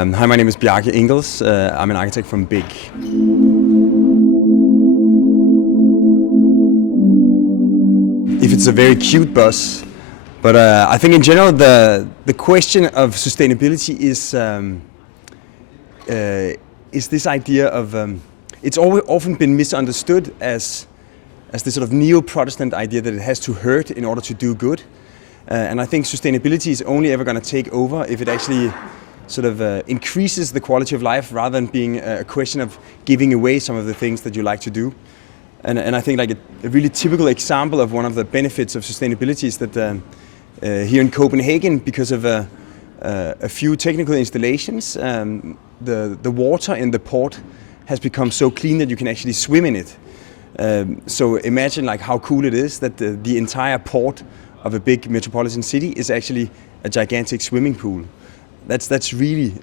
Hi, my name is Bjarke Ingels. I'm an architect from BIG. If it's a very cute bus, but I think in general the question of sustainability is this idea of it's often been misunderstood as this sort of neo-Protestant idea that it has to hurt in order to do good. And I think sustainability is only ever going to take over if it actually sort of increases the quality of life rather than being a question of giving away some of the things that you like to do. And I think like a really typical example of one of the benefits of sustainability is that here in Copenhagen, because of a few technical installations, the water in the port has become so clean that you can actually swim in it. So imagine like how cool it is that the entire port of a big metropolitan city is actually a gigantic swimming pool. That's really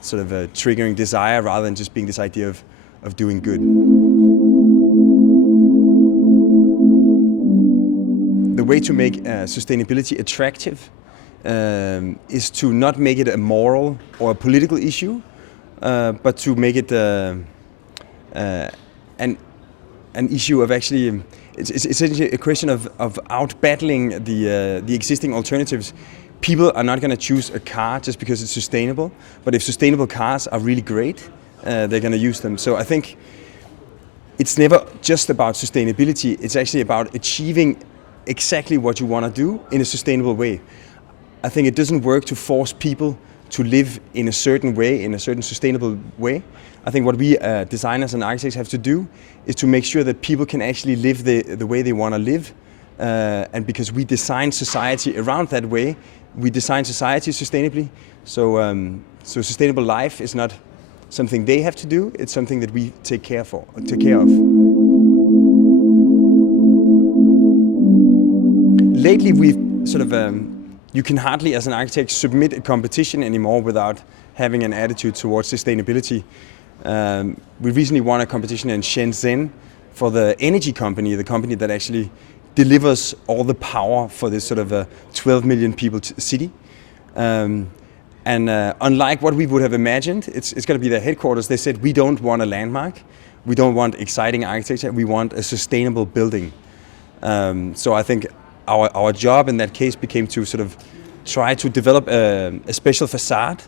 sort of a triggering desire rather than just being this idea of doing good. The way to make sustainability attractive is to not make it a moral or a political issue, but to make it an issue of actually, it's essentially a question of out-battling the existing alternatives. People are not going to choose a car just because it's sustainable, but if sustainable cars are really great, they're going to use them. So I think it's never just about sustainability, it's actually about achieving exactly what you want to do in a sustainable way. I think it doesn't work to force people to live in a certain way, in a certain sustainable way. I think what we designers and architects have to do is to make sure that people can actually live the way they want to live. And because we design society around that way, we design society sustainably. So sustainable life is not something they have to do, it's something that we take care of. Lately we've sort of, you can hardly as an architect submit a competition anymore without having an attitude towards sustainability. We recently won a competition in Shenzhen for the energy company, the company that actually delivers all the power for this sort of 12 million people city. Unlike what we would have imagined, it's going to be their headquarters. They said, we don't want a landmark, we don't want exciting architecture, we want a sustainable building. So I think our job in that case became to sort of try to develop a special facade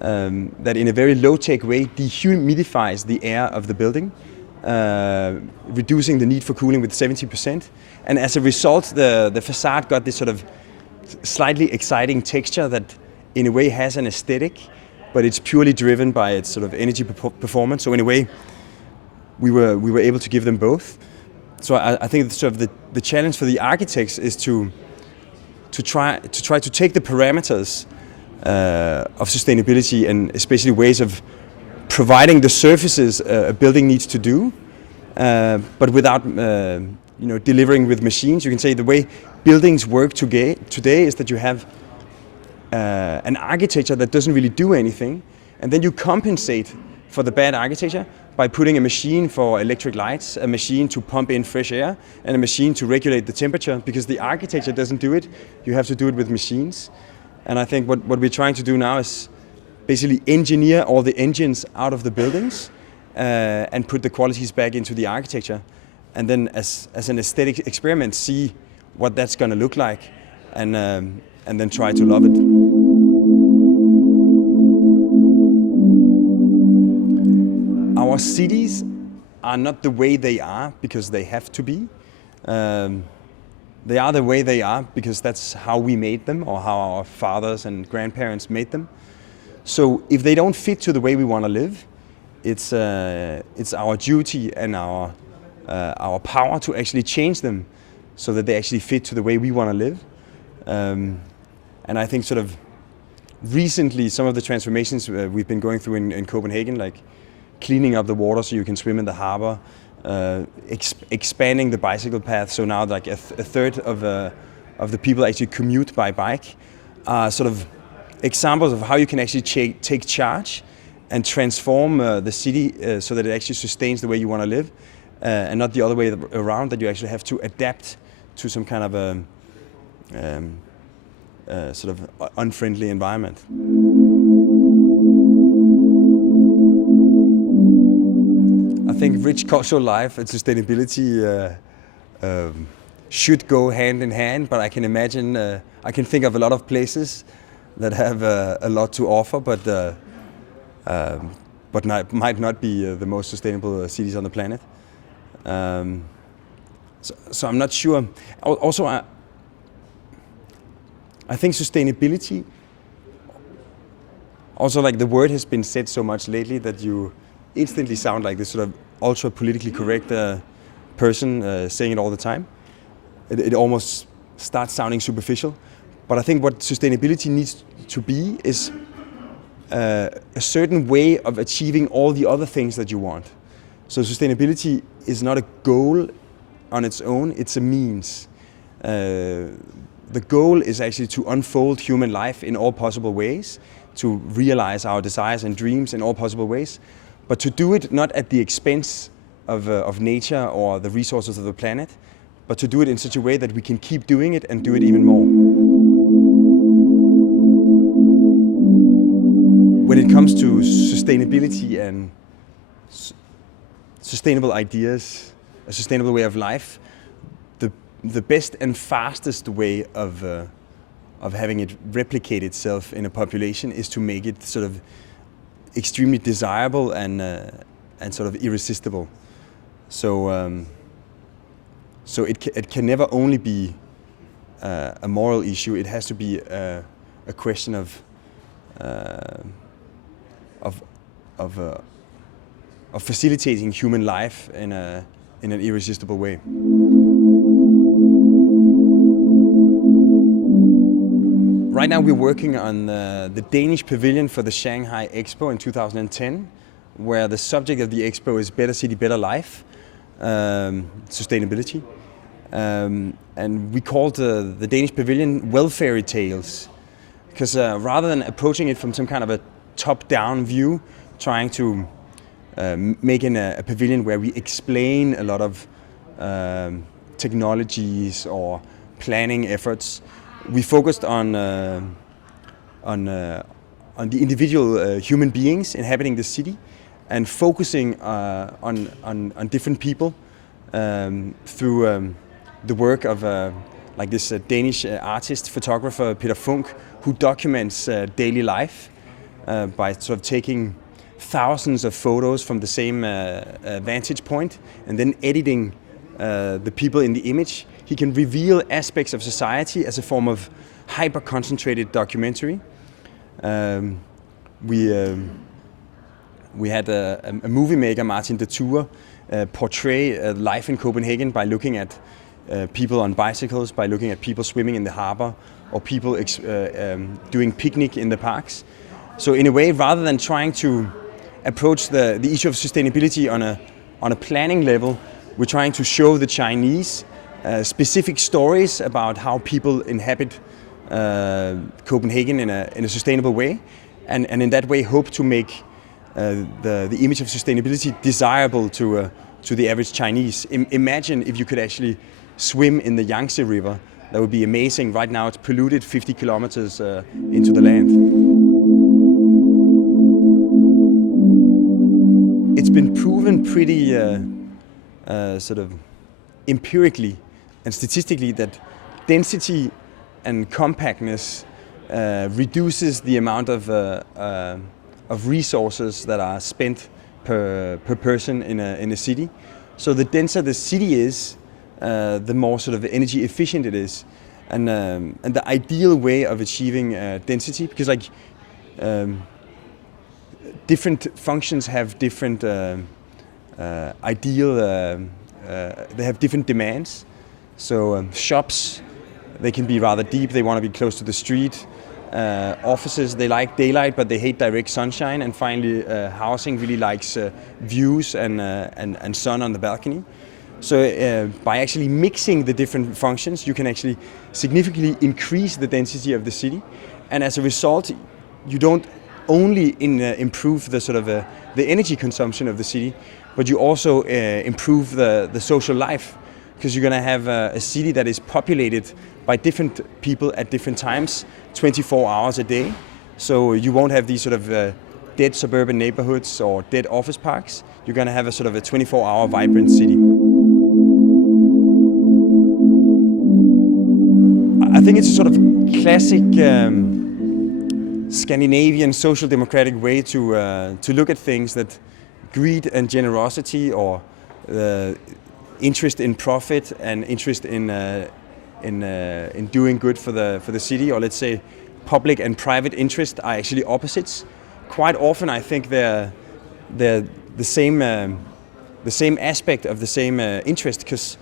that in a very low-tech way dehumidifies the air of the building, reducing the need for cooling with 70%. And as a result, the facade got this sort of slightly exciting texture that in a way has an aesthetic, but it's purely driven by its sort of energy performance. So in a way, we were able to give them both. So I think sort of the challenge for the architects is to try to take the parameters of sustainability and especially ways of providing the services a building needs to do, but without delivering with machines. You can say the way buildings work today is that you have an architecture that doesn't really do anything, and then you compensate for the bad architecture by putting a machine for electric lights, a machine to pump in fresh air, and a machine to regulate the temperature. Because the architecture doesn't do it, you have to do it with machines. And I think what we're trying to do now is basically engineer all the engines out of the buildings and put the qualities back into the architecture. And then as an aesthetic experiment, see what that's going to look like and then try to love it. Our cities are not the way they are because they have to be. They are the way they are because that's how we made them or how our fathers and grandparents made them. So if they don't fit to the way we want to live, it's our duty and our power to actually change them so that they actually fit to the way we want to live. And I think sort of recently some of the transformations we've been going through in Copenhagen, like cleaning up the water so you can swim in the harbor, expanding the bicycle path, so now like a third of the people actually commute by bike, are sort of examples of how you can actually take charge and transform the city so that it actually sustains the way you want to live, and not the other way around, that you actually have to adapt to some kind of a sort of unfriendly environment. think rich cultural life and sustainability should go hand in hand, but I can imagine, I can think of a lot of places that have a lot to offer, but might not be the most sustainable cities on the planet. So I'm not sure. Also, I think sustainability, also like the word has been said so much lately that you instantly sound like this sort of ultra politically correct person saying it all the time. It almost starts sounding superficial. But I think what sustainability needs to be is a certain way of achieving all the other things that you want. So sustainability is not a goal on its own, it's a means. The goal is actually to unfold human life in all possible ways, to realize our desires and dreams in all possible ways, but to do it not at the expense of nature or the resources of the planet, but to do it in such a way that we can keep doing it and do it even more. When it comes to sustainability and sustainable ideas, a sustainable way of life, the best and fastest way of having it replicate itself in a population is to make it sort of extremely desirable and sort of irresistible. So it can never only be a moral issue. It has to be a question of facilitating human life in an irresistible way. Right now we're working on the Danish pavilion for the Shanghai Expo in 2010, where the subject of the expo is Better City, Better Life, sustainability. And we called the Danish pavilion Welfare Tales, because rather than approaching it from some kind of a top-down view, trying to make a pavilion where we explain a lot of technologies or planning efforts, we focused on the individual human beings inhabiting the city and focusing on different people through the work of like this Danish artist, photographer Peter Funk, who documents daily life by sort of taking thousands of photos from the same vantage point and then editing the people in the image. He can reveal aspects of society as a form of hyper-concentrated documentary. We had a movie maker, Martin de Tour, portray life in Copenhagen by looking at people on bicycles, by looking at people swimming in the harbor, or people doing picnic in the parks. So in a way, rather than trying to approach the issue of sustainability on a planning level, we're trying to show the Chinese specific stories about how people inhabit Copenhagen in a sustainable way, and in that way hope to make the image of sustainability desirable to the average Chinese. Imagine if you could actually swim in the Yangtze River. That would be amazing. Right now it's polluted 50 kilometers into the land. It's been proven pretty sort of empirically and statistically that density and compactness reduces the amount of resources that are spent per person in a city. So the denser the city is, the more sort of energy efficient it is, and the ideal way of achieving density, because like different functions have different they have different demands. So shops, they can be rather deep, they want to be close to the street. Offices, they like daylight, but they hate direct sunshine. And finally, housing really likes views and sun on the balcony. So by actually mixing the different functions, you can actually significantly increase the density of the city. And as a result, you don't only improve the sort of the energy consumption of the city, but you also improve the social life, because you're going to have a city that is populated by different people at different times, 24 hours a day. So you won't have these sort of dead suburban neighborhoods or dead office parks. You're going to have a sort of a 24-hour vibrant city. I think it's a sort of classic Scandinavian social democratic way to look at things, that greed and generosity, or interest in profit and interest in doing good for the city, or let's say public and private interest, are actually opposites. Quite often, I think they're the same aspect of the same interest, because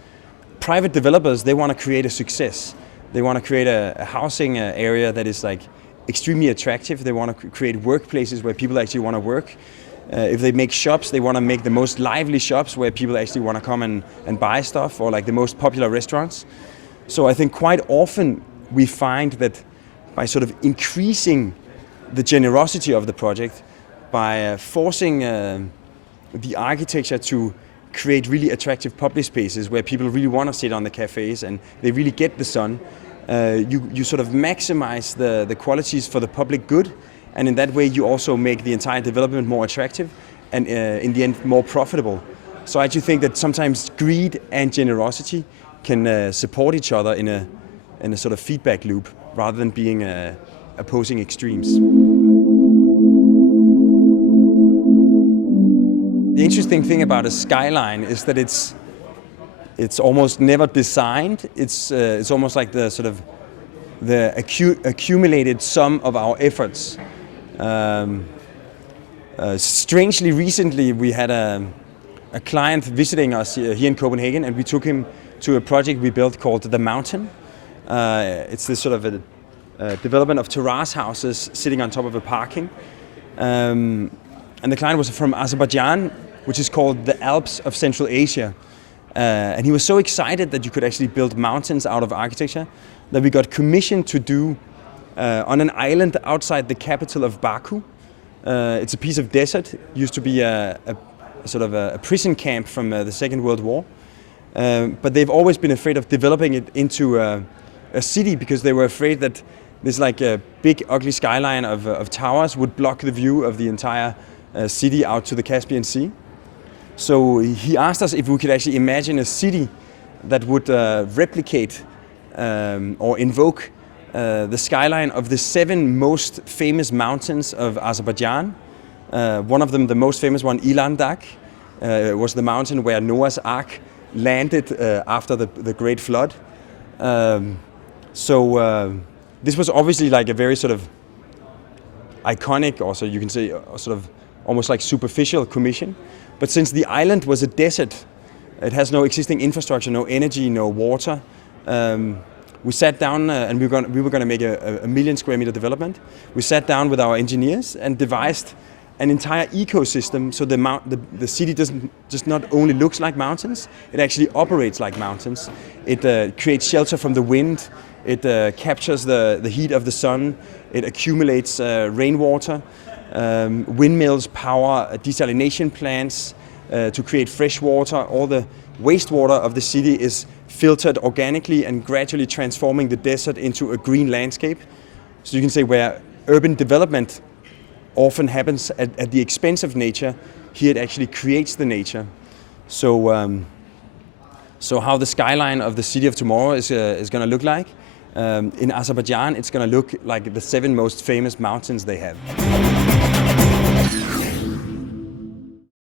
private developers, they want to create a success. They want to create a housing area that is like extremely attractive. They want to create workplaces where people actually want to work. If they make shops, they want to make the most lively shops where people actually want to come and buy stuff, or like the most popular restaurants. So I think quite often we find that by sort of increasing the generosity of the project, by forcing the architecture to create really attractive public spaces where people really want to sit on the cafes and they really get the sun, you sort of maximize the qualities for the public good, and in that way you also make the entire development more attractive and in the end more profitable. So I do think that sometimes greed and generosity can support each other in a sort of feedback loop, rather than being opposing extremes. The interesting thing about a skyline is that it's almost never designed. It's almost like the sort of the accumulated sum of our efforts. Strangely, recently we had a client visiting us here in Copenhagen, and we took him to a project we built called The Mountain. It's this sort of a development of terrace houses sitting on top of a parking. And the client was from Azerbaijan, which is called the Alps of Central Asia. And he was so excited that you could actually build mountains out of architecture, that we got commissioned to do on an island outside the capital of Baku. It's a piece of desert, used to be a sort of a prison camp from the Second World War. But they've always been afraid of developing it into a city, because they were afraid that this like a big ugly skyline of towers would block the view of the entire city out to the Caspian Sea. So he asked us if we could actually imagine a city that would replicate or invoke the skyline of the 7 most famous mountains of Azerbaijan. One of them, the most famous one, Ilandak, was the mountain where Noah's Ark landed after the Great Flood. This was obviously like a very sort of iconic, also you can say sort of almost like superficial commission. But since the island was a desert, it has no existing infrastructure, no energy, no water, we sat down and we were going to make a 1 million square meter development. We sat down with our engineers and devised an entire ecosystem, so the city doesn't just not only looks like mountains, it actually operates like mountains. It creates shelter from the wind, it captures the heat of the sun, it accumulates rainwater, windmills power desalination plants to create fresh water. All the wastewater of the city is filtered organically and gradually transforming the desert into a green landscape. So you can say where urban development often happens at the expense of nature, here it actually creates the nature. So, so how the skyline of the city of tomorrow is going to look like? In Azerbaijan, it's going to look like the 7 most famous mountains they have.